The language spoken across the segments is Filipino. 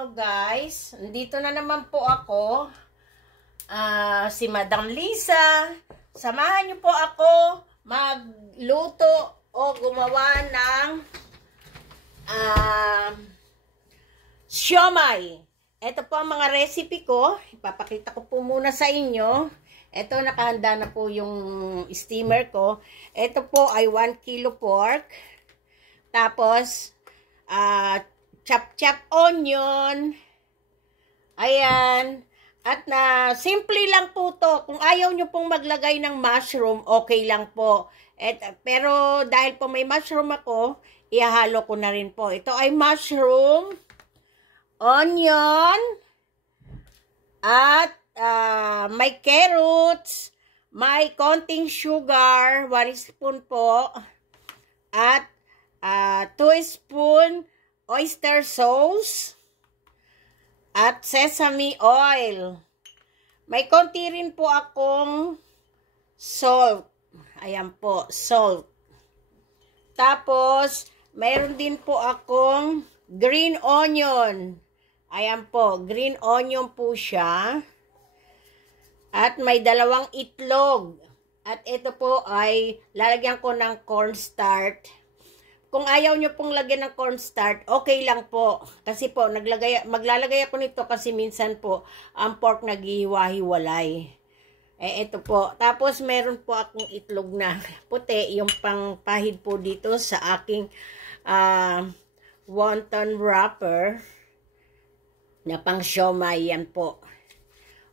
Hello guys, nandito na naman po ako, si Madam Lisa. Samahan niyo po ako magluto o gumawa ng siomai. Ito po ang mga recipe ko, ipapakita ko po muna sa inyo. Ito, nakahanda na po yung steamer ko. Ito po ay 1 kilo pork. Tapos, chop onion. Ayan. At simple lang po to. Kung ayaw nyo pong maglagay ng mushroom, okay lang po. Pero dahil po may mushroom ako, ihahalo ko na rin po. Ito ay mushroom, onion, at may carrots, may konting sugar, 1 spoon po, at 2 spoon oyster sauce, at sesame oil. May konti rin po akong salt. Ayan po, salt. Tapos, mayroon din po akong green onion. Ayan po, green onion po siya. At may 2 itlog. At ito po ay lalagyan ko ng cornstarch. Kung ayaw nyo pong lagyan ng cornstarch, okay lang po. Kasi po, maglalagay ako nito kasi minsan po, ang pork naghihiwa-hiwalay. Ito po. Tapos, meron po akong itlog na puti, yung pangpahid po dito sa aking wonton wrapper na pang siomai. Yan po.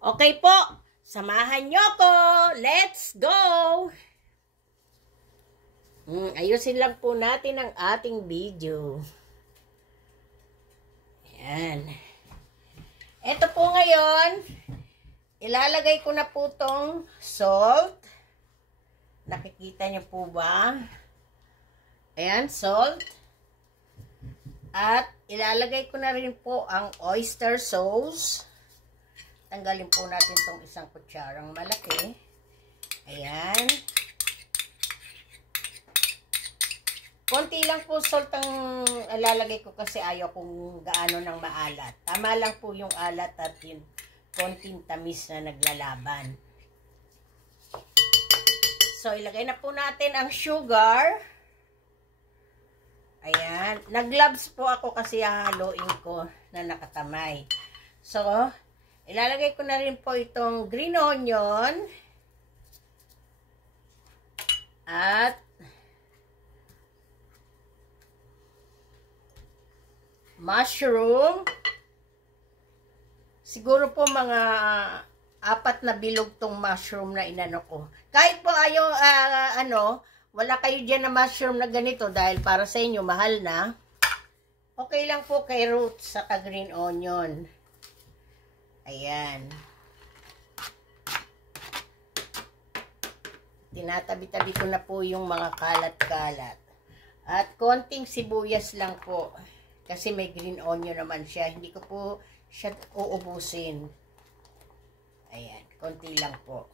Okay po. Samahan nyo ko. Let's go! Ayusin lang po natin ang ating video. Ayan. Ito po ngayon, ilalagay ko na po tong salt. Nakikita niyo po ba? Ayan, salt. At ilalagay ko na rin po ang oyster sauce. Tanggalin po natin tong 1 kutsarang malaki. Ayan. Konti lang po salt ang lalagay ko kasi ayaw kong gaano ng maalat. Tama lang po yung alat at yung konting tamis na naglalaban. So, ilagay na po natin ang sugar. Ayan. Nag-gloves po ako kasi hahaluin ko na nakatamay. So, ilalagay ko na rin po itong green onion. At mushroom. Siguro po mga 4 na bilog tong mushroom na inano ko. Kahit po ayaw, wala kayo dyan na mushroom na ganito dahil para sa inyo mahal na. Okay lang po kay roots sa green onion. Ayan. Tinatabi-tabi ko na po yung mga kalat-kalat. At konting sibuyas lang po. Kasi may green onion naman siya. Hindi ko po siya uubusin. Ayan. Konti lang po.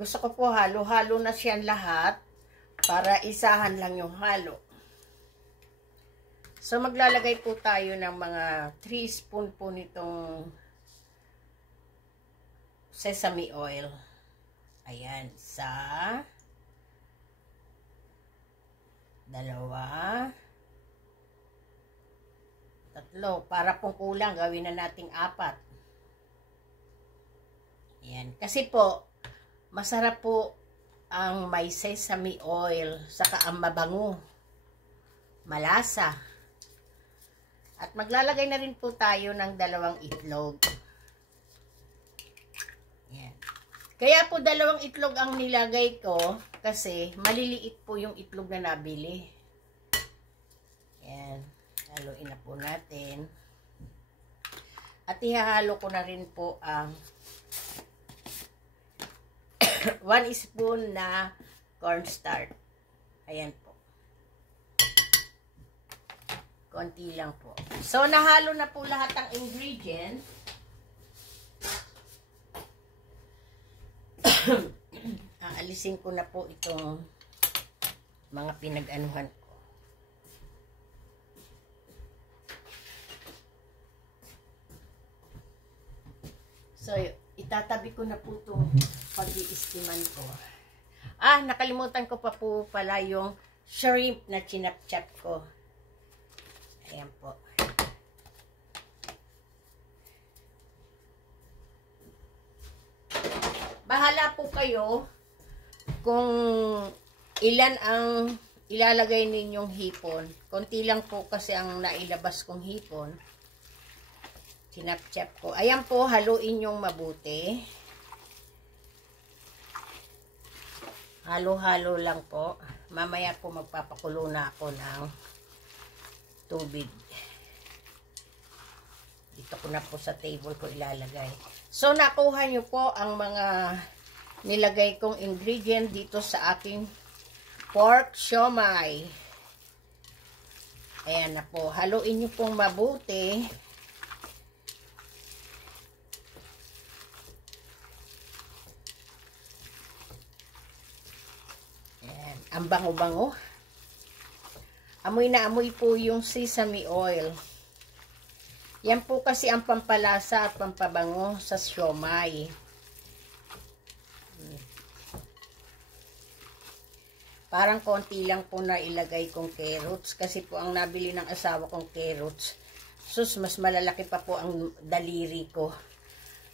Gusto ko po halo-halo na siya lahat. Para isahan lang yung halo. So, maglalagay po tayo ng mga 3 spoon po nitong sesame oil. Ayan. 1, 2, 3. Para pong kulang, gawin na nating 4. Ayan. Kasi po, masarap po ang may sesame oil, saka ang mabango. Malasa. At maglalagay na rin po tayo ng 2 itlog. Ayan. Kaya po 2 itlog ang nilagay ko kasi maliliit po yung itlog na nabili. Ayan. Haluin na po natin. At ihahalo ko na rin po ang 1 spoon na cornstarch. Ayan po. Konti lang po. So, nahalo na po lahat ng ingredients. Aalisin ko na po itong mga pinag-anuhan ko. So, itatabi ko na po itong pag-i-steaman ko. Nakalimutan ko pa po pala yung shrimp na chinap-chap ko. Ayan po. Bahala po kayo kung ilan ang ilalagay ninyong hipon. Konti lang po kasi ang nailabas kong hipon. Chinap-chap ko. Ayan po, haluin yung mabuti. Halo-halo lang po. Mamaya po magpapakulo na ako ng tubig. Dito ko na po sa table ko ilalagay. So, nakuha nyo po ang mga nilagay kong ingredient dito sa aking pork siomai. Ayan na po. Haluin nyo pong mabuti. Ayan. Ang bango-bango. Amoy na amoy po yung sesame oil. Yan po kasi ang pampalasa at pampabango sa siomai. Parang konti lang po na ilagay kong carrots. Kasi po ang nabili ng asawa kong carrots. Sus, mas malalaki pa po ang daliri ko.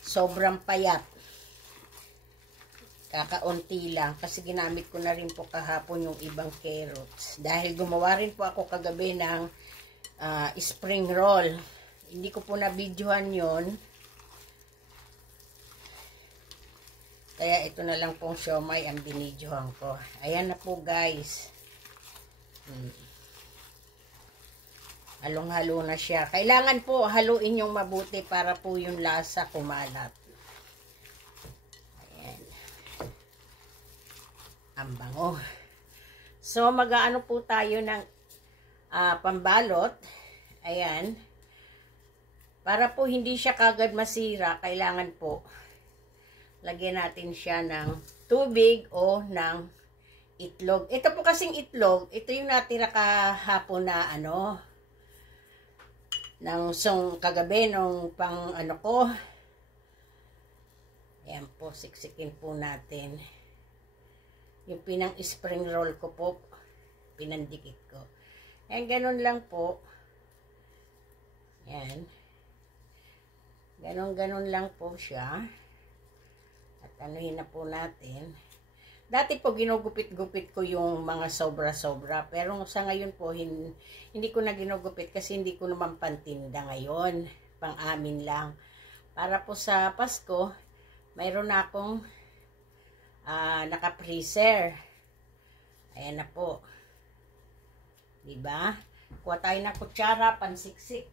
Sobrang payat. Kakaunti lang. Kasi ginamit ko na rin po kahapon yung ibang carrots. Dahil gumawa rin po ako kagabi ng spring roll. Hindi ko po na-videohan yon. Kaya ito na lang pong siomai ang binidyohan ko. Ayan na po guys. Halong-halo na siya. Kailangan po haluin yung mabuti para po yung lasa kumalat. Ayan. Ang bango. So mag-aano po tayo ng pambalot. Ayan. Para po hindi siya kagad masira, kailangan po lagyan natin siya ng tubig o ng itlog. Ito po kasing itlog, ito yung natira kahapon na kagabi nung pang ko. Ayan po, siksikin po natin. Yung pinang spring roll ko po, pinandikit ko. Ayan, ganun lang po. Ayan. Ganon-ganon lang po siya. At anuhin na po natin. Dati po ginugupit-gupit ko yung mga sobra-sobra. Pero sa ngayon po, hindi ko na ginugupit kasi hindi ko naman pantinda ngayon. Pang-amin lang. Para po sa Pasko, mayroon na akong naka-freezer. Ayan na po. Diba? Kuha tayo ng kutsara, pansiksik.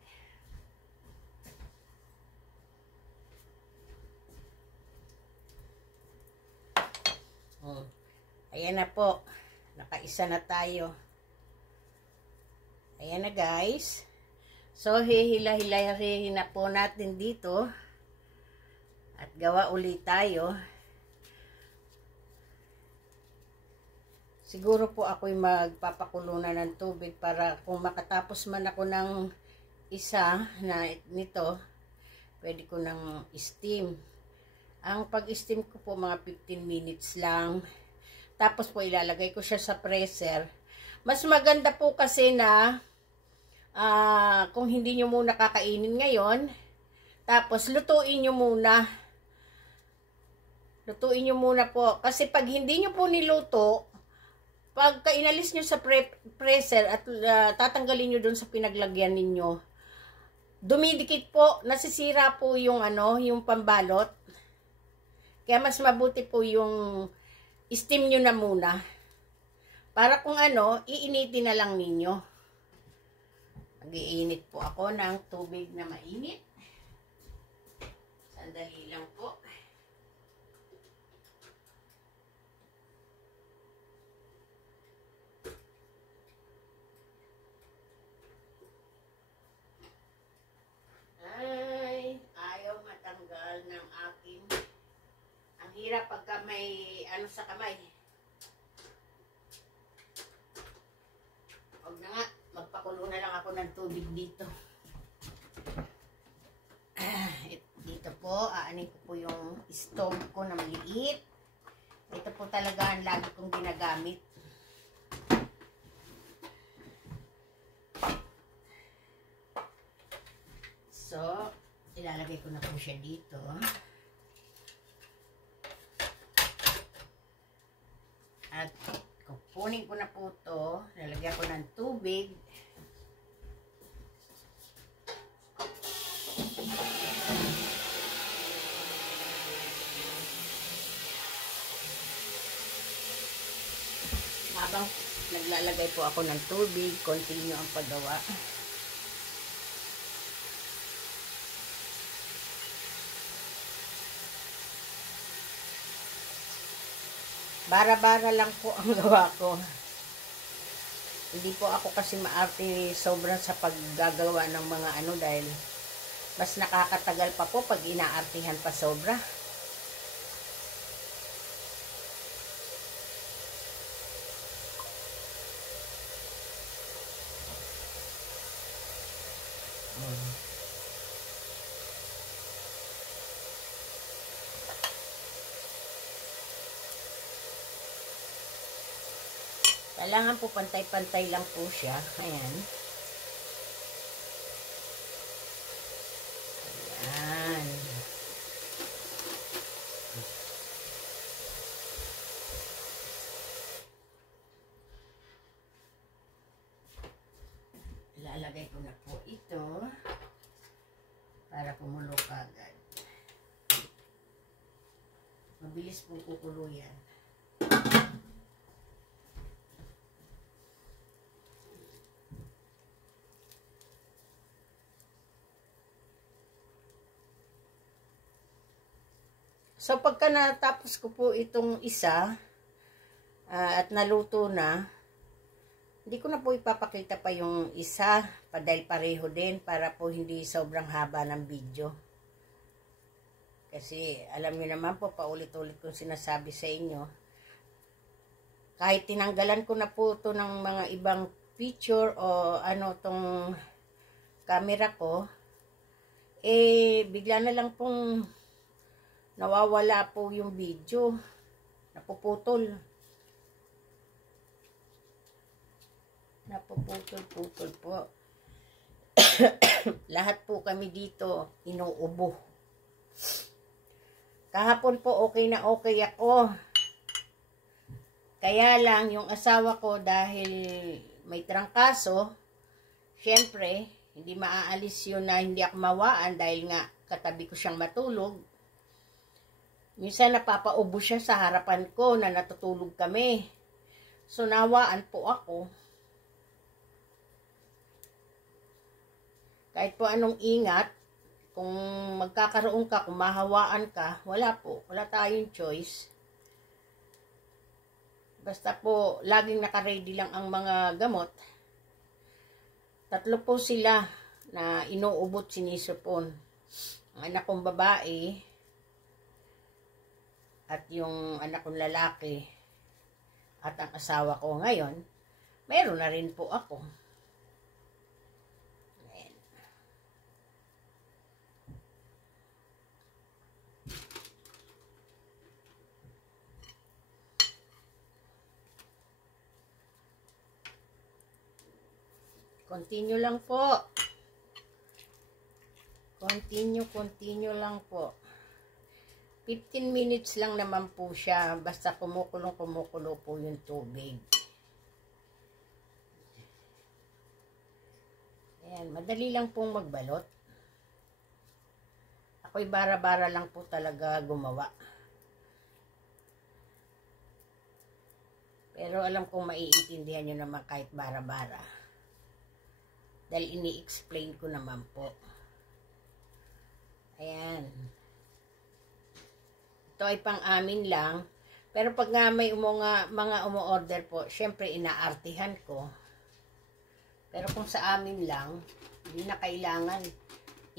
Ayan na po. Nakaisa na tayo. Ayan na guys. So, hihila-hilahin na po natin dito. At gawa ulit tayo. Siguro po ako'y magpapakulo na ng tubig para kung makatapos man ako ng isa na nito, pwede ko nang steam. Ang pag-steam ko po mga 15 minutes lang. Tapos po ilalagay ko siya sa freezer. Mas maganda po kasi na kung hindi nyo muna kakainin ngayon, tapos lutuin nyo muna. Lutuin nyo muna po. Kasi pag hindi nyo po niluto, pagka inalis nyo sa freezer at tatanggalin nyo dun sa pinaglagyan ninyo, dumidikit po, nasisira po yung yung pambalot. Kaya mas mabuti po yung steam nyo na muna. Para kung iinitin na lang ninyo. Mag-iinit po ako ng tubig na mainit. Sandali lang po. Ay, ayaw matanggal ng aking. Ang hirap pagka may sa kamay. Huwag na nga, magpakulo na lang ako ng tubig dito. Dito po, aanin ko po yung stove ko na maliit. Ito po talaga ang lagi kong ginagamit. So, ilalagay ko na po siya dito. At kukunin ko na po ito. Lalagyan ko ng tubig. Habang naglalagay po ako ng tubig, continue ang paggawa. Bara-bara lang po ang gawa ko. Hindi po ako kasi maarte sobrang sa paggagawa ng mga ano dahil mas nakakatagal pa po pag inaartihan pa sobra. Kailangan po pantay-pantay lang po siya. Ayan. Ayan. Ilalagay ko na po ito para kumulo agad. Mabilis po kukulo yan. So, pagka natapos ko po itong isa, at naluto na, hindi ko na po ipapakita pa yung isa, dahil pareho din, para po hindi sobrang haba ng video. Kasi, alam niyo naman po, paulit-ulit kong sinasabi sa inyo, kahit tinanggalan ko na po ito ng mga ibang picture o ano tong camera ko, bigla na lang pong nawawala po yung video. Napuputol. Napuputol-putol po. Lahat po kami dito inuubo. Kahapon po okay na okay ako. Kaya lang yung asawa ko dahil may trangkaso, syempre, hindi maaalis yun na hindi ako mawaan dahil nga katabi ko siyang matulog. Minsan napapaubo siya sa harapan ko na natutulog kami. So nawaan po ako. Kahit po anong ingat, kung magkakaroon ka, kung mahawaan ka, wala po. Wala tayong choice. Basta po, laging nakaready lang ang mga gamot. 3 po sila na inuubot sinisupon. Ang anak kong babae, at yung anak kong lalaki at ang asawa ko ngayon, meron na rin po ako. Ayan. Continue lang po. Continue lang po. 15 minutes lang naman po siya. Basta kumukulo po yung tubig. Ayan, madali lang pong magbalot. Ako'y bara-bara lang po talaga gumawa. Pero alam kong maiintindihan nyo naman kahit bara-bara. Dahil ini-explain ko naman po. Ayan. Ito ay pang amin lang. Pero pag nga may mga umu-order po, syempre inaartihan ko. Pero kung sa amin lang, hindi na kailangan.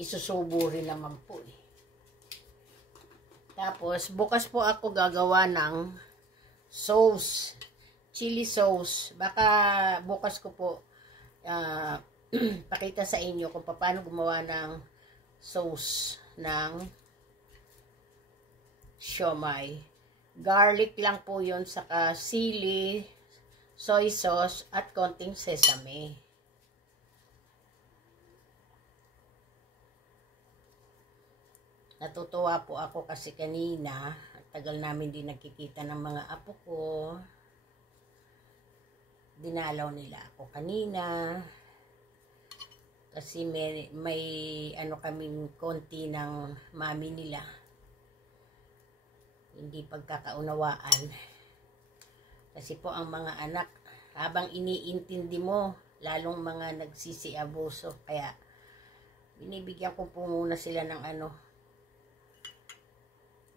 Isusubo rin naman po eh. Tapos, bukas po ako gagawa ng sauce. Chili sauce. Baka bukas ko po pakita sa inyo kung paano gumawa ng sauce ng siomai. Garlic lang po yun, saka sili, soy sauce, at konting sesame. Natutuwa po ako kasi kanina, tagal namin din nagkikita ng mga apo ko. Dinalaw nila ako kanina. Kasi may ano kaming konti ng mami nila. Hindi pagkakaunawaan. Kasi po ang mga anak, habang iniintindi mo, lalong mga nagsisiabuso. Kaya, binibigyan ko po muna sila ng ano.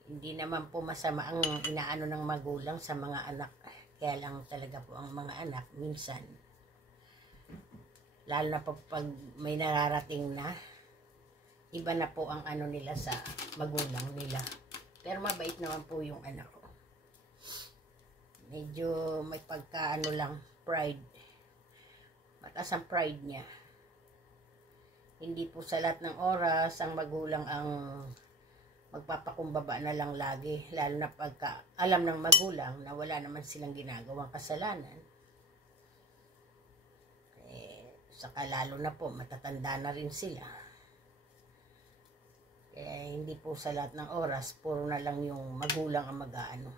Hindi naman po masama ang inaano ng magulang sa mga anak. Kaya lang talaga po ang mga anak, minsan, lalo na pag may nararating na, iba na po ang ano nila sa magulang nila. Pero mabait naman po yung anak ko. Medyo may pagkaano lang, pride. Mataas ang pride niya. Hindi po sa lahat ng oras ang magulang ang magpapakumbaba na lang lagi. Lalo na pagka alam ng magulang na wala naman silang ginagawang kasalanan. Saka lalo na po, matatanda na rin sila. Kaya hindi po sa lahat ng oras, puro na lang yung magulang ang mag-aano.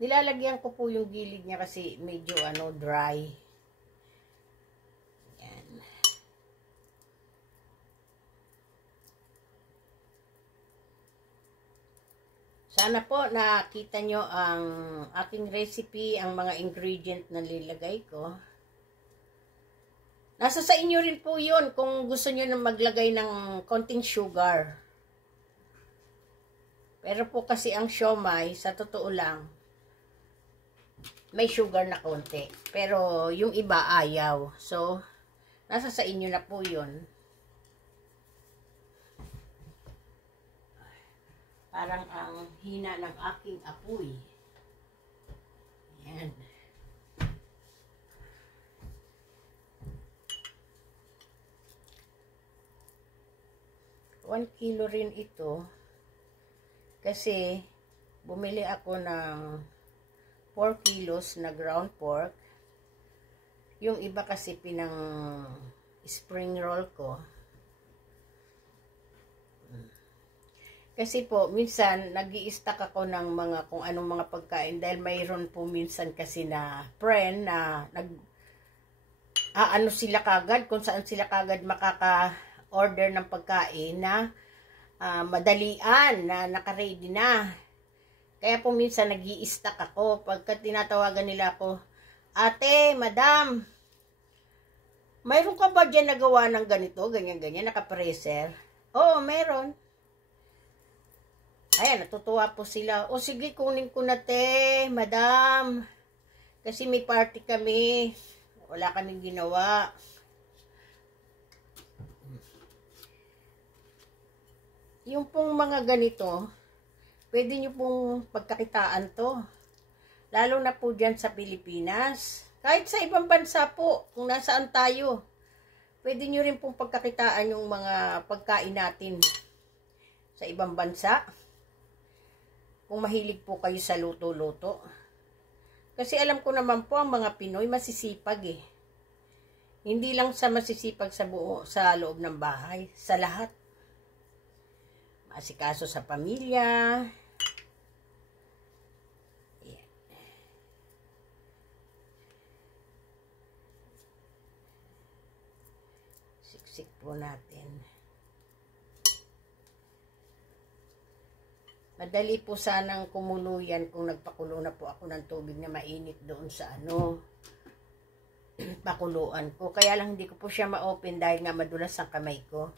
Nilalagyan ko po yung gilid niya kasi medyo dry. Yan. Sana po nakita nyo ang aking recipe, ang mga ingredient na nilagay ko. Nasa sa inyo rin po yun kung gusto nyo na maglagay ng konting sugar. Pero po kasi ang siomai, sa totoo lang, may sugar na konti. Pero yung iba ayaw. So, nasa sa inyo na po yun. Parang ang hina ng aking apoy. Ayan. 1 kilo rin ito kasi bumili ako ng 4 kilos na ground pork. Yung iba kasi pinang spring roll ko. Kasi po, minsan nag-i-stack ako ng mga kung anong mga pagkain dahil mayroon po minsan kasi na friend na ano sila kagad, kung saan sila kagad makaka-order ng pagkain na madalian, na naka-ready na. Kaya po minsan nag-i-stack ako. Pagka tinatawagan nila ako, ate, madam, mayroon ka ba dyan nagawa ng ganito, ganyan-ganyan, naka-freezer? Oo, meron. Ayan, natutuwa po sila. O sige, kunin ko na te, madam. Kasi may party kami. Wala kaming ginawa. Yung pong mga ganito, pwede nyo pong pagkakitaan to. Lalo na po dyan sa Pilipinas. Kahit sa ibang bansa po, kung nasaan tayo, pwede nyo rin pong pagkakitaan yung mga pagkain natin sa ibang bansa. Kung mahilig po kayo sa luto-luto. Kasi alam ko naman po ang mga Pinoy masisipag eh. Hindi lang sa masisipag sa loob ng bahay, sa lahat. Masikaso sa pamilya. Ayan. Siksik po natin. Madali po sanang kumulo yan kung nagpakulo na po ako ng tubig na mainit doon sa pakuluan ko. Kaya lang hindi ko po siya ma-open dahil nga madulas ang kamay ko.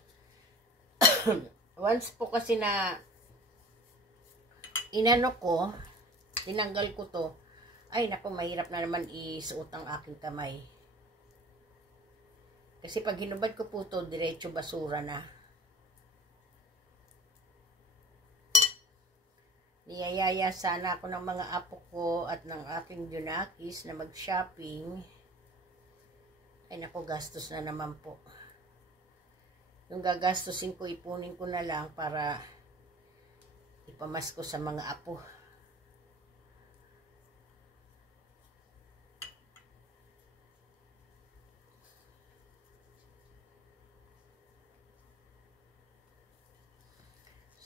Once po kasi na inano ko, tinanggal ko to, ay naku, mahirap na naman isuot ang aking kamay. Kasi pag hinubad ko po to, diretso basura na. Niyayaya sana ako ng mga apo ko at ng aking junakis na mag-shopping. Ay naku, gastos na naman po. Yung gagastusin ko, ipunin ko na lang para ipamasko sa mga apo.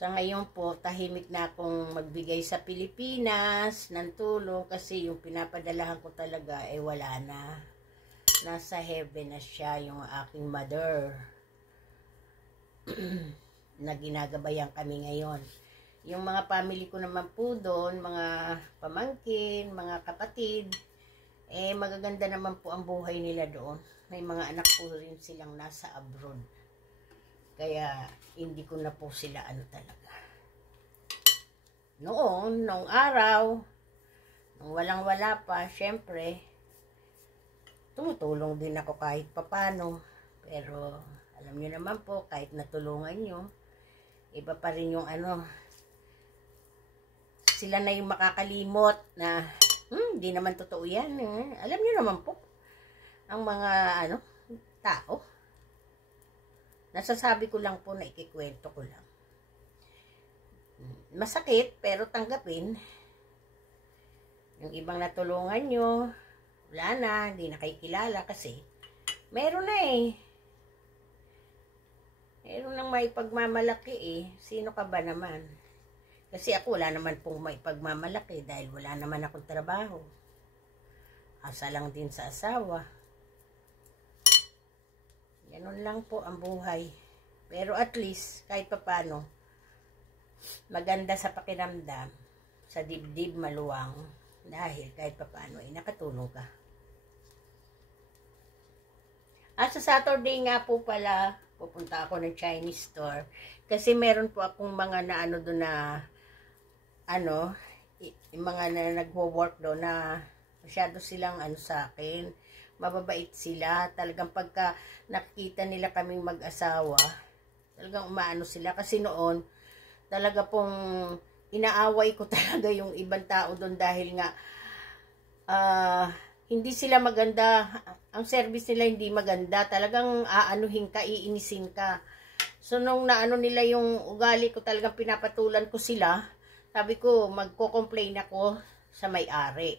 Sa ngayon po, tahimik na akong magbigay sa Pilipinas ng tulong kasi yung pinapadalahan ko talaga ay wala na. Nasa heaven na siya, yung aking mother. Na ginagabayan kami ngayon. Yung mga family ko naman po doon, mga pamangkin, mga kapatid, magaganda naman po ang buhay nila doon. May mga anak po rin silang nasa abroad. Kaya, hindi ko na po sila talaga. Noong araw, nung walang-wala pa, syempre, tumutulong din ako kahit papano. Pero, alam niyo naman po, kahit natulungan nyo, iba pa rin yung sila na yung makakalimot na, di naman totoo yan. Alam niyo naman po, ang mga, tao. Nasasabi ko lang po na ikikwento ko lang. Masakit, pero tanggapin. Yung ibang natulungan nyo, wala na, hindi na kayo kilala kasi meron na meron nang may pagmamalaki Sino ka ba naman? Kasi ako wala naman pong may pagmamalaki dahil wala naman akong trabaho. Asa lang din sa asawa. Ganun lang po ang buhay. Pero at least, kahit papano, maganda sa pakiramdam, sa dibdib maluwang, dahil kahit papano ay nakatulong ka. At sa Saturday nga po pala, pupunta ako ng Chinese store. Kasi meron po akong mga doon na, yung mga na nagwo-work doon na masyado silang sa akin. Mababait sila. Talagang pagka nakikita nila kaming mag-asawa, talagang umaano sila. Kasi noon, talaga pong inaaway ko talaga yung ibang tao doon dahil nga, hindi sila maganda. Ang service nila hindi maganda. Talagang aanuhin ka, iinisin ka. So, nung naano nila yung ugali ko, talagang pinapatulan ko sila. Sabi ko, magko-complain ako sa may-ari.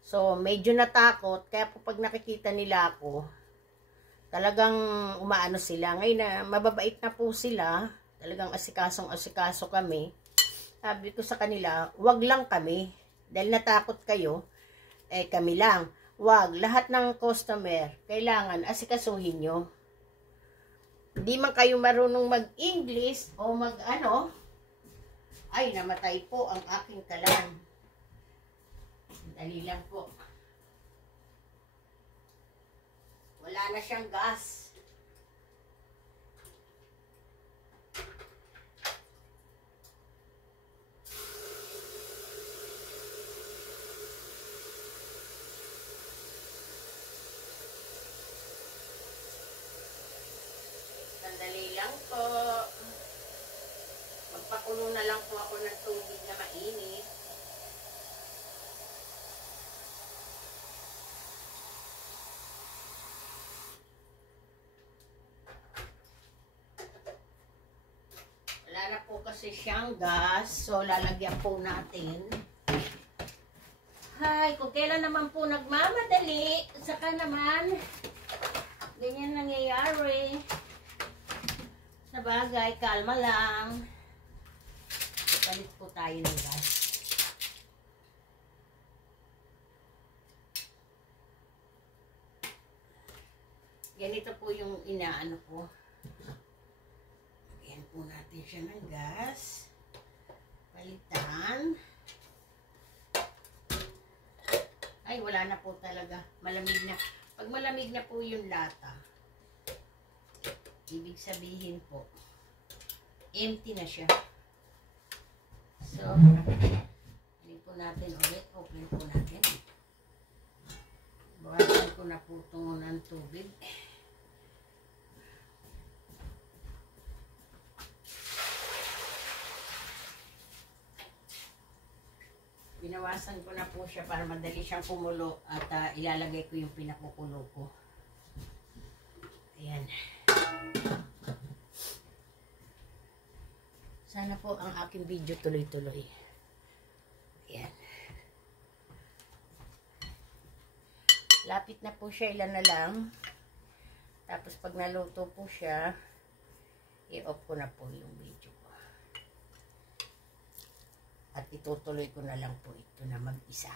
So, medyo natakot. Kaya po pag nakikita nila ako, talagang umaano sila. Ngayon na mababait na po sila. Talagang asikasong-asikaso kami. Sabi ko sa kanila, wag lang kami. Dahil natakot kayo, kami lang. Wag, lahat ng customer, kailangan asikasuhin nyo. Hindi man kayo marunong mag-English o ay, namatay po ang aking kalan. Dali lang po. Wala na siyang gas. Sandali lang po. Magpakulo na lang po ako ng tubig na mainit. Wala na po kasi siyang gas. So, lalagyan po natin. Hay, kung kailan naman po nagmamadali, saka naman, ganyan nangyayari. Sa bagay, kalma lang. Palit po tayo ng gas. Ganito po yung inaano ko. Lagyan po natin siya ng gas. Palitan. Ay, wala na po talaga. Malamig na. Pag malamig na po yung lata, ibig sabihin po, empty na siya. So, hindi po natin ulit. Open po natin. Bawasan ko na po ito ng tubig. Binawasan ko na po siya para madali siyang kumulo at ilalagay ko yung pinakukulo ko. Ayan. Sana po ang aking video tuloy-tuloy. Ayan. Lapit na po siya, ilan na lang. Tapos pag naluto po siya, i-off ko na po yung video ko. At itutuloy ko na lang po ito na mag-isa.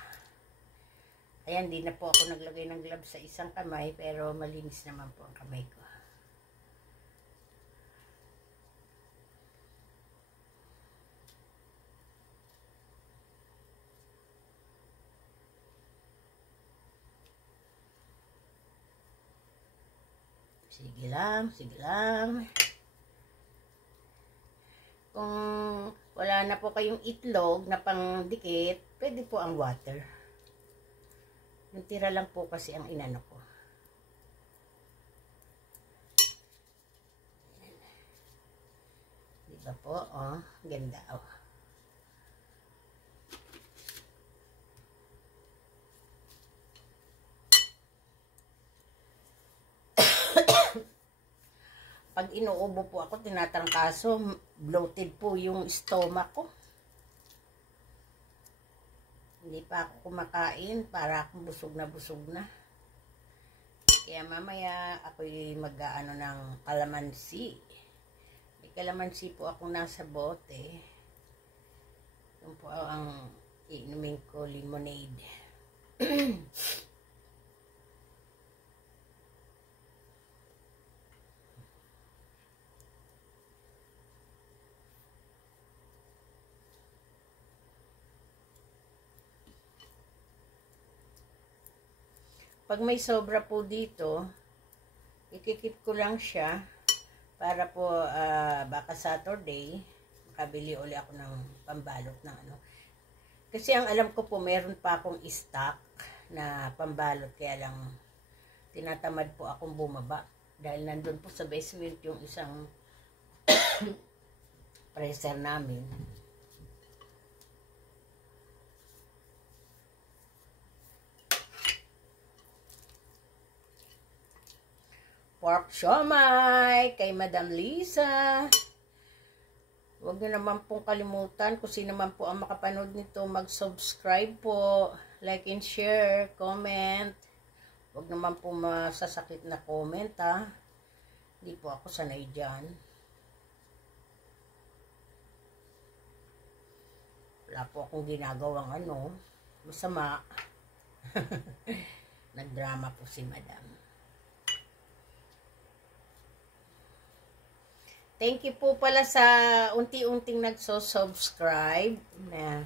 Ayan, di na po ako naglagay ng gloves sa isang kamay, pero malinis naman po ang kamay ko. Sige lang, sige lang. Kung wala na po kayong itlog na pangdikit, pwede po ang water. Yung tira lang po kasi ang inano ko. Diba po? Oh, ganda. Oh. Pag inuubo po ako, tinatrangkaso, bloated po yung stomach ko. Hindi pa ako kumakain, para akong busog na. Kaya mamaya ako'y mag-aano ng kalamansi. May kalamansi po akong nasa bote. Yun po ang inumin ko, lemonade. Pag may sobra po dito, ikikip ko lang siya para po baka Saturday, makabili uli ako ng pambalot ng ano. Kasi ang alam ko po, meron pa akong stock na pambalot, kaya lang tinatamad po akong bumaba. Dahil nandun po sa basement yung isang freezer namin. Pork siomai kay Madam Lisa. Huwag niyo naman pong kalimutan, kung sino naman po ang makapanood nito, mag-subscribe po, like and share, comment. Huwag naman po masasakit na comment, ha. Hindi po ako sanay dyan. Wala po akong ginagawang ano, masama. Nagdrama po si Madam. Thank you po pala sa unti-unting nagso-subscribe na.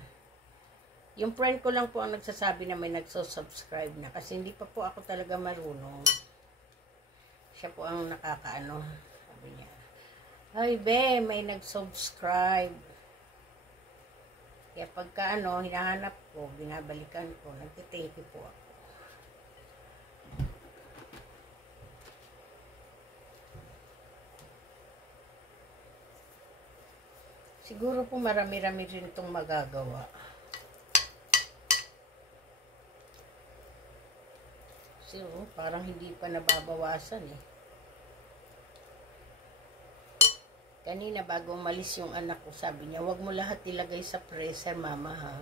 Yung friend ko lang po ang nagsasabi na may nagso-subscribe na, kasi hindi pa po ako talaga marunong. Siya po ang nakakaano. Sabi niya, "Ay be, may nag-subscribe." Kaya pagka ano, hinahanap ko, binabalikan ko, nagte-thank you po ako. Siguro po marami-rami rin itong magagawa. So, parang hindi pa nababawasan eh. Kanina bago umalis yung anak ko, sabi niya, "Wag mo lahat ilagay sa freezer, mama, ha.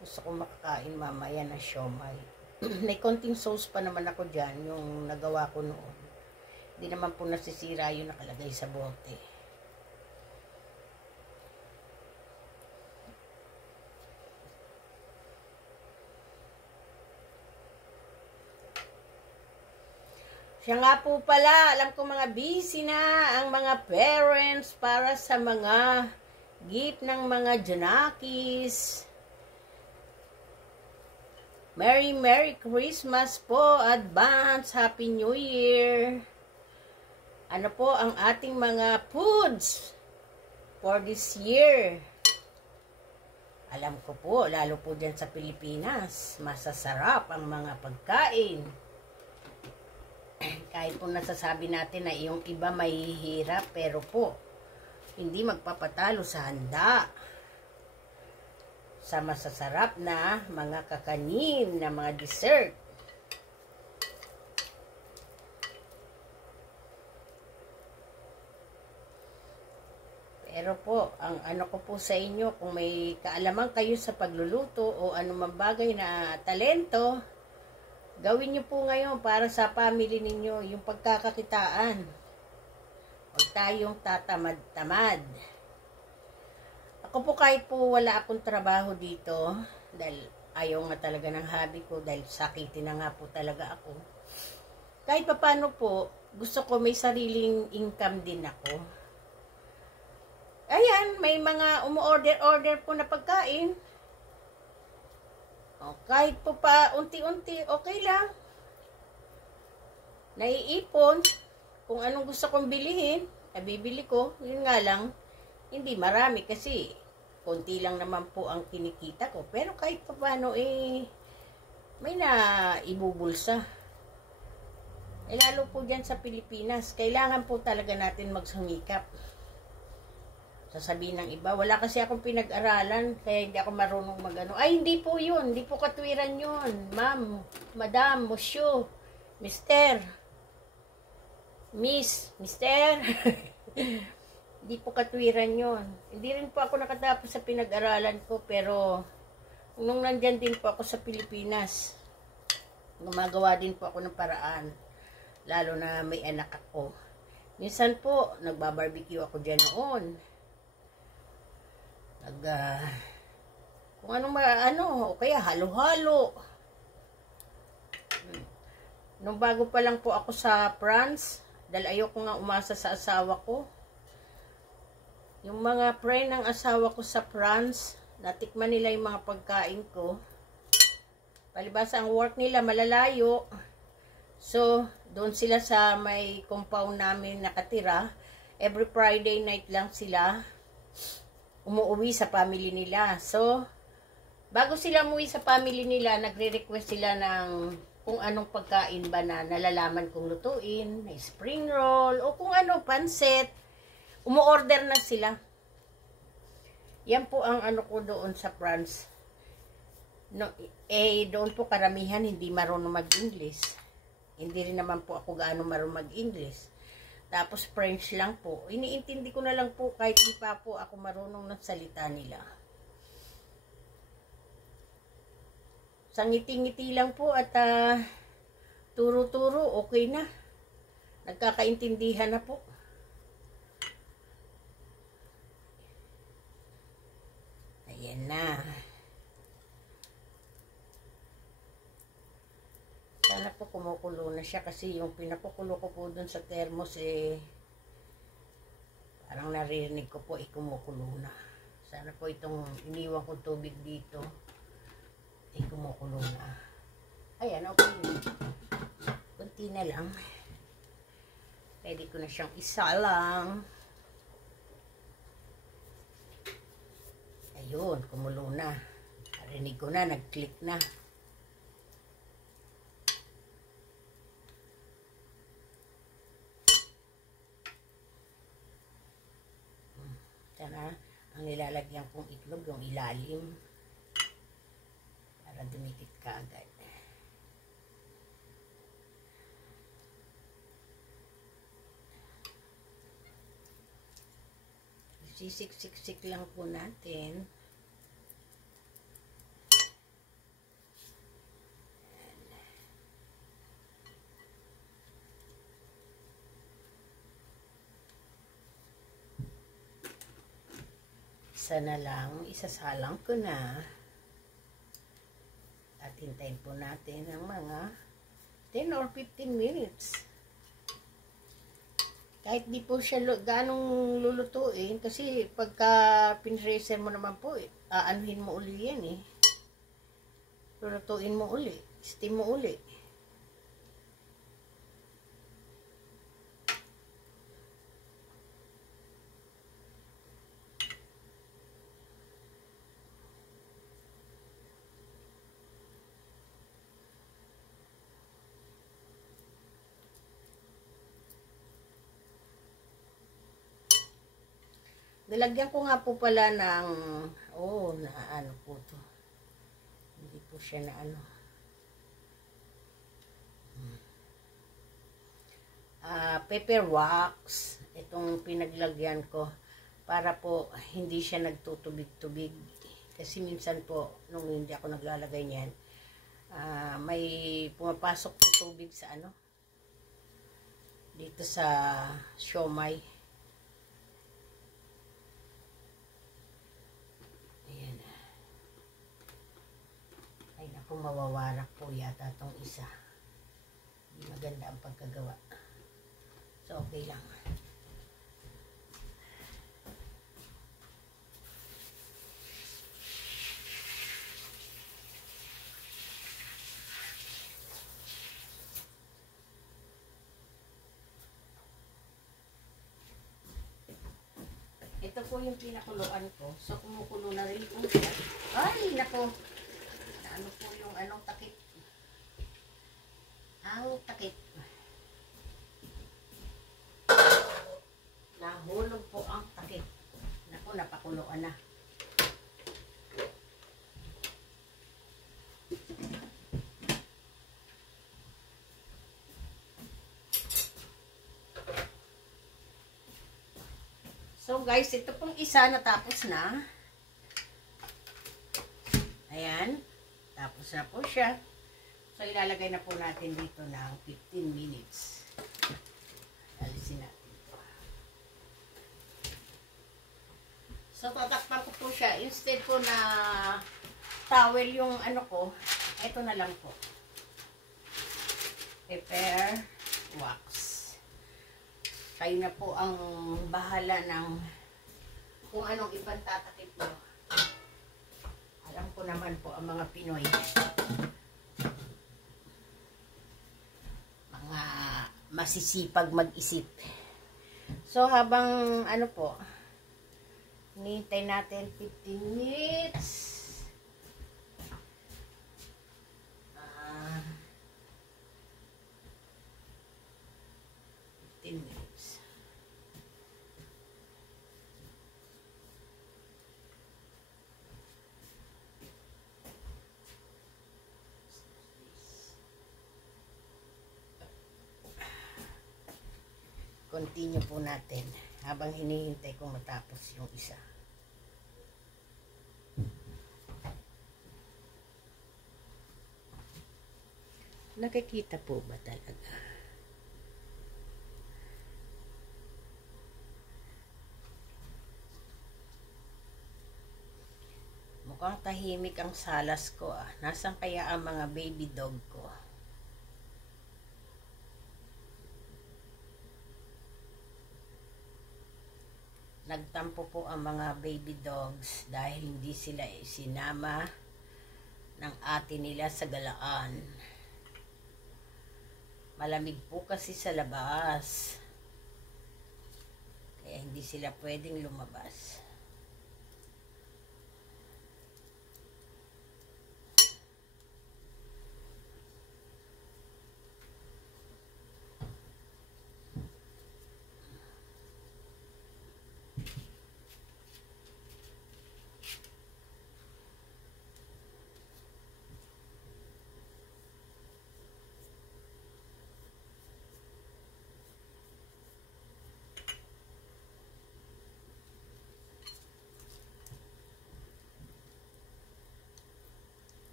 Gusto ko makakain mamaya na siomai." May konting sauce pa naman ako dyan, yung nagawa ko noon. Hindi naman po nasisira yung nakalagay sa bote. Siya nga po pala, alam ko mga busy na ang mga parents para sa mga gift ng mga Janakis. Merry Christmas po, advance, Happy New Year. Ano po ang ating mga foods for this year? Alam ko po, lalo po dyan sa Pilipinas, masasarap ang mga pagkain. Kahit po nasasabi natin na yung iba mahihirap, pero po, hindi magpapatalo sa handa. Sa masasarap na mga kakanin, na mga dessert. Pero po, ang ano ko po sa inyo, kung may kaalaman kayo sa pagluluto o anumang bagay na talento, gawin nyo po ngayon para sa family ninyo, yung pagkakakitaan. Huwag tayong tatamad-tamad. Ako po kahit po wala akong trabaho dito, dahil ayaw nga talaga ng hobby ko, dahil sakitin na nga po talaga ako. Kahit pa paano po, gusto ko may sariling income din ako. Ayan, may mga umu-order po na pagkain. O, kahit po pa unti-unti, okay lang. Naiipon. Kung anong gusto kong bilihin, bibili ko. Yun nga lang, hindi marami kasi konti lang naman po ang kinikita ko. Pero kahit pa paano, may na ibubulsa. Lalo po dyan sa Pilipinas, kailangan po talaga natin magsumikap. Sasabihin ng iba, wala kasi akong pinag-aralan, kaya hindi ako marunong magano. Ay, hindi po yun. Hindi po katwiran yun. Ma'am, madam, monsieur, mister, miss, mister. Hindi po katwiran yun. Hindi rin po ako nakatapos sa pinag-aralan ko, pero nung nandyan din po ako sa Pilipinas, gumagawa din po ako ng paraan. Lalo na may anak ako. Minsan po, nagbabarbecue ako dyan noon. Kung o kaya halo-halo. Nung bago pa lang po ako sa France, dahil ayoko nga umasa sa asawa ko. Yung mga friend ng asawa ko sa France, natikman nila yung mga pagkain ko. Palibasa ang work nila malalayo. So, doon sila sa may compound namin nakatira. Every Friday night lang sila umuwi sa family nila. So, bago sila umuwi sa family nila, nagre-request sila ng kung anong pagkain ba na nalalaman kong lutuin, may spring roll, o kung ano, pansit. Umu-order na sila. Yan po ang ano ko doon sa France. No, doon po karamihan hindi marunong mag-English. Hindi rin naman po ako gaano marunong mag-English. Tapos French lang po. Iniintindi ko na lang po kahit di pa po ako marunong ng salita nila. Sa ngiti-ngiti lang po at turo-turo, okay na. Nagkakaintindihan na po. Ayan na. Sana po kumukulo na siya kasi yung pinakukulo ko po dun sa thermos parang naririnig ko po kumukulo na. Sana po itong iniwan kong tubig dito kumukulo na. Ayan, okay na. Kunti na lang. Pwede ko na siyang isalang. Ayun, kumulo na. Narinig ko na, nag-click na. Sana ang nilalagyan kong itlog yung ilalim para dumikit ka agad. Sisik-sik-sik lang po natin. Isa na lang, isasalang ko na. At hintayin po natin ng mga 10 or 15 minutes. Kahit di po siya ganong lulutuin, kasi pagka pinreser mo naman po, aanuhin mo uli yan Lulutuin mo uli, steam mo uli. Nilagyan ko nga po pala ng, ano po to. Hindi po siya na ano. Pepper wax. Itong pinaglagyan ko. para po hindi siya nagtutubig-tubig. Kasi minsan po, nung hindi ako naglalagay niyan, may pumapasok ng tubig sa dito sa siomai. Ayan. Ay naku, mawawarak po yata tong isa. Hindi maganda ang pagkagawa. So, okay lang. Ito po yung pinakuluan ko. So, kumukulo na rin po siya. Ay, nako. Ano po yung takip? Ang takip. Nahulog po ang takip. Nako, napakuluan na. So guys, ito pong isa natapos na. Ayan. Tapos na po siya. So ilalagay na po natin dito ng 15 minutes. Alisin natin ito. So tatakpan ko po siya. Instead po na towel yung ko, ito na lang po. Pepper wax. Kayo na po ang bahala ng kung anong ibang tatakip mo. Alam ko naman po ang mga Pinoy. Mga masisipag mag-isip. So, habang po, hinihintay natin 15 minutes. 15 minutes. Continue po natin habang hinihintay kong matapos yung isa. Nakikita po ba talaga? Mukhang tahimik ang salas ko ah. Nasaan kaya ang mga baby dog ko? Nagtampo po ang mga baby dogs dahil hindi sila sinama ng ate nila sa galaan. Malamig po kasi sa labas. Kaya hindi sila pwedeng lumabas.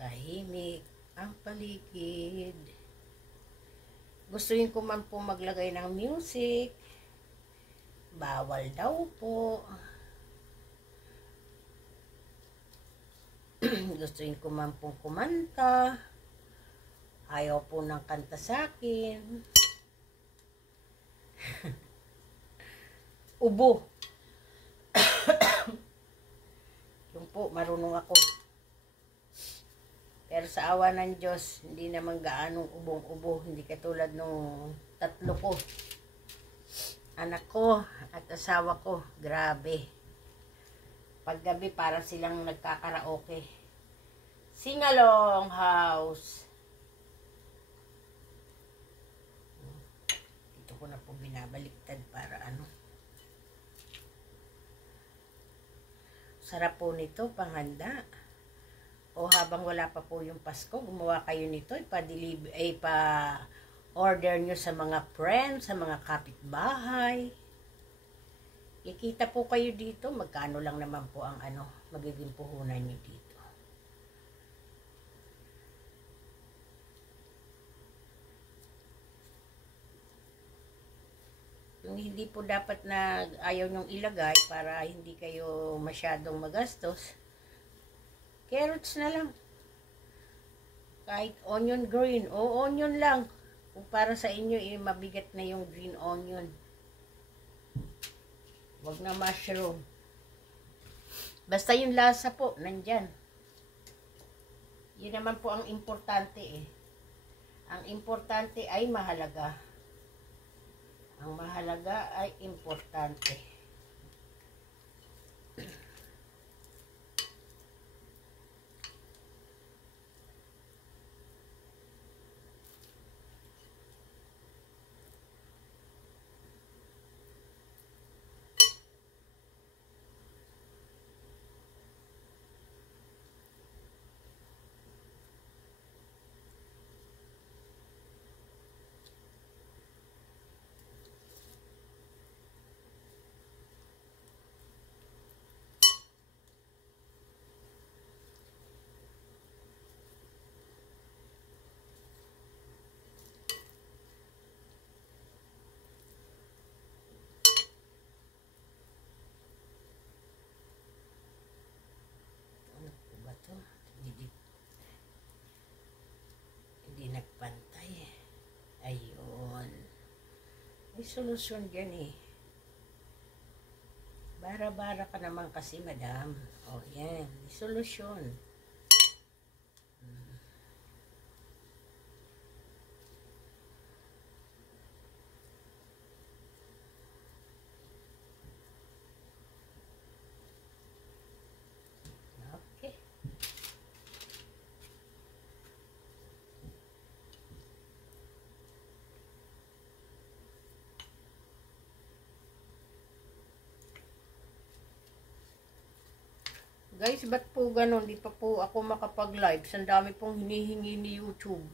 Tahimik ang paligid. Gustuin ko man po maglagay ng music. Bawal daw po. Gustuin ko man pong kumanta. Ayaw po ng kanta sa akin. Ubo. Yung po, marunong ako. Pero sa awa ng Diyos, hindi naman gaanong ubong-ubo. Hindi katulad nung 3 ko. Anak ko at asawa ko, grabe. Paggabi para silang nagkakaraoke. Sing-along house. Dito ko na po po binabaliktad para ano. Sarap po nito, panghanda. O habang wala pa po yung Pasko, gumawa kayo nito, ipa-order nyo sa mga friends, sa mga kapitbahay. Kikita po kayo dito, magkano lang naman po ang ano, magiging puhunan nyo dito. Yung hindi po dapat na ayaw nyong ilagay para hindi kayo masyadong magastos, carrots na lang. Kahit onion green, o onion lang. Kung para sa inyo, mabigat na yung green onion. Wag na mushroom. Basta yung lasa po, nandyan. Yun naman po ang importante eh. Ang importante ay mahalaga. Ang mahalaga ay importante. Hindi nagpantay. Ayun. May solusyon dyan eh. Bara-bara ka naman kasi, madam. O, yan. May solusyon. Okay. Guys, ba't po ganun? Di pa po ako makapag-live. Ang dami pong hinihingi ni YouTube.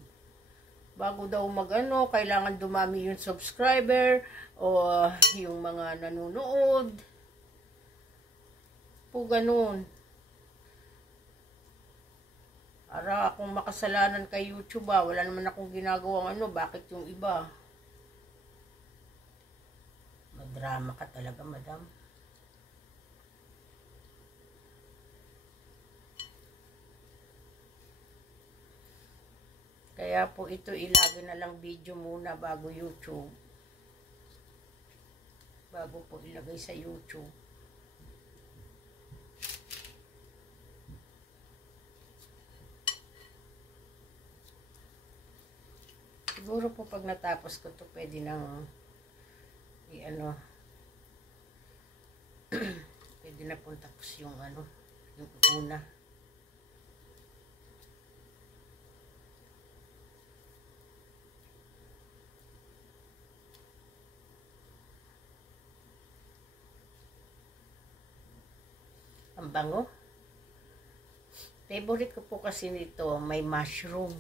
Bago daw mag-ano, kailangan dumami yung subscriber o yung mga nanonood. Po ganun. Para akong makasalanan kay YouTube wala naman akong ginagawang ano, bakit yung iba? Madrama ka talaga, madam. Kaya po ito ilagay na lang video muna bago YouTube. Bago po ilagay sa YouTube. Siguro po pag natapos ko to pwede nang ano pwede na po tapos yung ano, yung una. Ang bango. Favorite ko po kasi nito, may mushroom.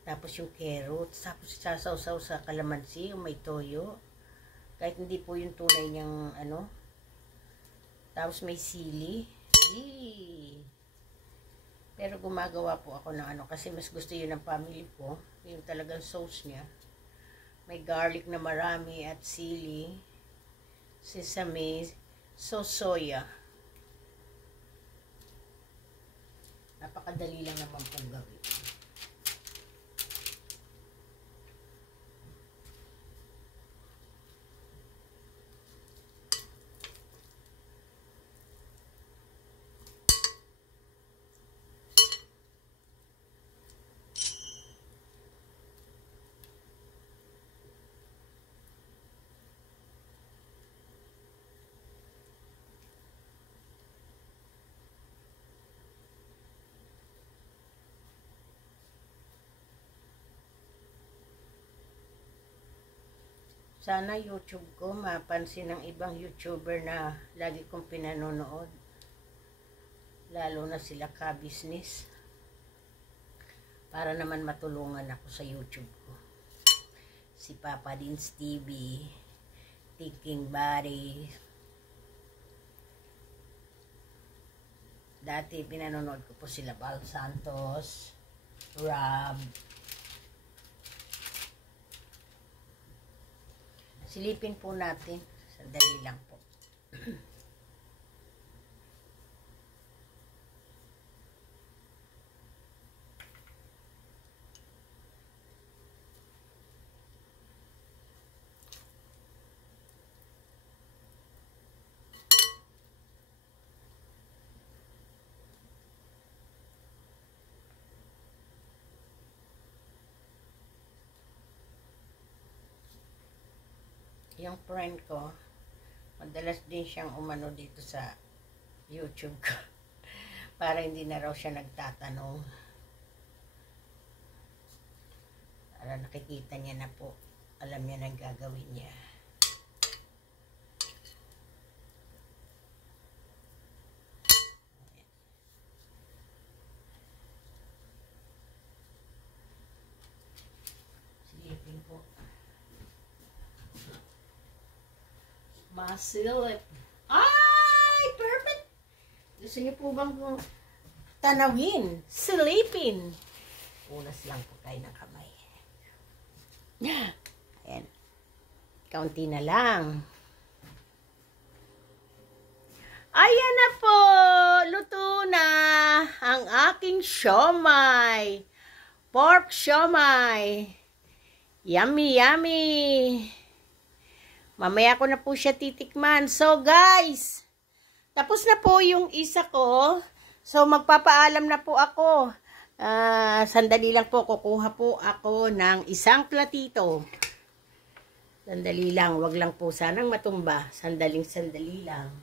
Tapos yung carrots. Tapos sasaw-saw sa kalamansi, yung may toyo. Kahit hindi po yung tunay niyang ano. Tapos may sili. Eee. Pero gumagawa po ako ng ano, kasi mas gusto yun ng family ko. Yung talagang sauce niya. May garlic na marami at sili. Sesame. Soya. Napakadali lang naman pong gawin. Sana YouTube ko mapansin ng ibang YouTuber na lagi kong pinanonood. Lalo na sila ka-business. Para naman matulungan ako sa YouTube ko. Si Papa Dins TV, Thinking Body. Dati pinanonood ko po sila Val Santos, Rob. Silipin po natin. Sandali lang po. Yung friend ko, madalas din siyang umano dito sa YouTube ko. Para hindi na raw siya nagtatanong. Para nakikita niya na po. Alam niya na gagawin niya. Silipin po. Masilip. Ay! Perfect! Gusto niyo po bang tanawin? Silipin. Unas lang po tayo ng kamay. Ayan. Kaunti na lang. Ayan na po! Luto na ang aking siomay. Pork siomay. Yummy, yummy! Mamaya ko na po siya titikman. So guys, tapos na po yung isa ko. So magpapaalam na po ako. Sandali lang po, kukuha po ako ng isang platito. Sandali lang, wag lang po sanang matumba. Sandali lang.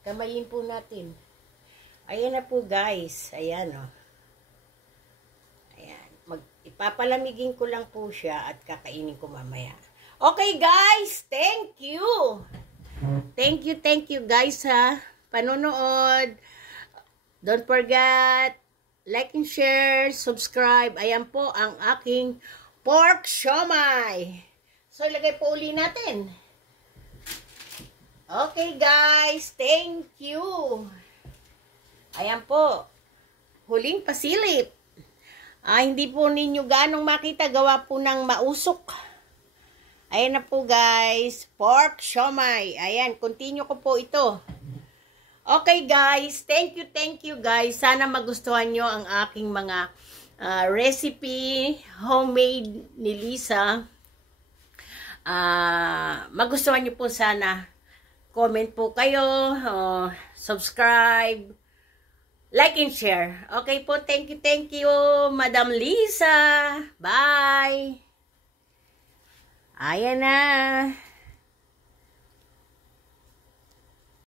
Kamayin po natin. Ayan na po guys. Ayan o. Ipapalamigin ko lang po siya at kakainin ko mamaya. Okay guys, thank you. Thank you guys sa panonood. Don't forget, like and share, subscribe. Ayan po ang aking pork siomay. So ilagay po uli natin. Okay guys, thank you. Ayan po, huling pasilip. Hindi po ninyo ganong makita, gawa po ng mausok. Ayan na po guys, pork siomay. Ayan, continue ko po ito. Okay guys, thank you guys. Sana magustuhan nyo ang aking mga recipe, homemade ni Lisa. Magustuhan nyo po sana. Comment po kayo, subscribe, like and share. Okay po, thank you, Madam Lisa. Bye! Ayan na.